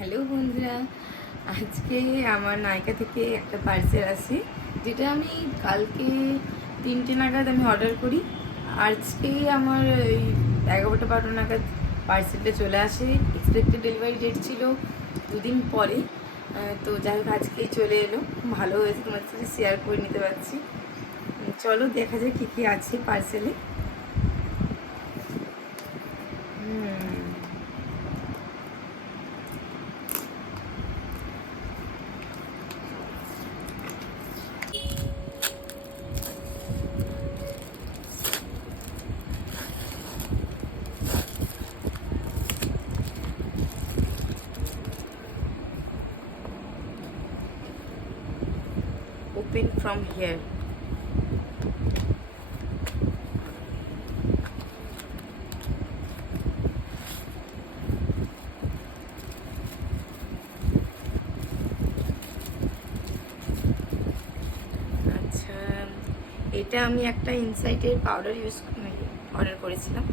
Hello বন্ধুরা, আজকে আমার নায়িকা থেকে একটা পার্সেল আছে, যেটা আমি কালকে 3টে নাগাদ আমি অর্ডার করি। আজকেই আমার এই 11টা-12টা নাগাদ পার্সেলটা চলে আসে। এক্সপেক্টেড ডেলিভারি ডেট ছিল 2 দিন পরে, তো যাই হোক আজকেই চলে এলো। ভালো হয়েছে, তোমার সাথে শেয়ার করে নিতে পারছি। চলো দেখা যায় কী কী আছে পার্সেলে। Open from here. আচ্ছা, এটা আমি একটা ইনসাইটের পাউডার অর্ডার করেছিলাম।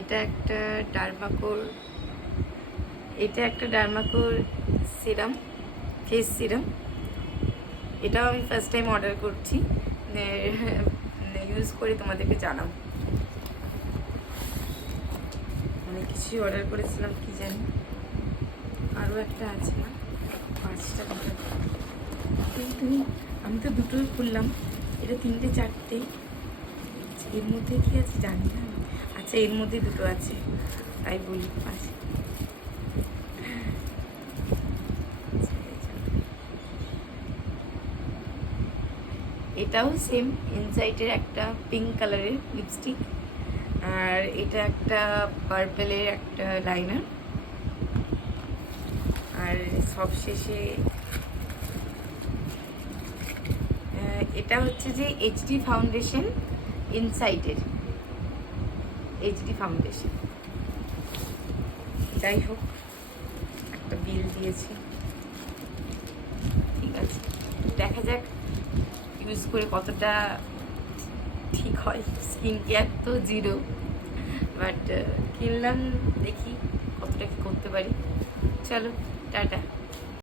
এটা একটা ডার্মাকোর সিরাম, ফেস সিরাম। এটাও আমি ফার্স্ট টাইম অর্ডার করছি, ইউজ করে তোমাদেরকে জানাবো। অনেক কিছুই অর্ডার করেছিলাম, কি জানি আরও একটা আছে না, 5টা কিন্তু আমি তো দুটোই খুললাম, এটা 3টে-4টে। এর মধ্যে কি আছে জানি না। আচ্ছা, এর মধ্যে দুটো আছে, তাই বলি আছে। এটাও সেম ইনসাইটের একটা পিঙ্ক কালারের লিপস্টিক, আর এটা একটা পার্পেলের একটা লাইনার, আর সবশেষে এটা হচ্ছে যে এইচডি ফাউন্ডেশন, ইনসাইটের এইচডি ফাউন্ডেশন। যাই হোক, একটা বিল দিয়েছি, ঠিক আছে, দেখা যাক ইউজ করে কতটা ঠিক হয়। স্কিন কেয়ার তো 0, বাট কিনলাম, দেখি কতটা কি করতে পারি। চলো, টাটা।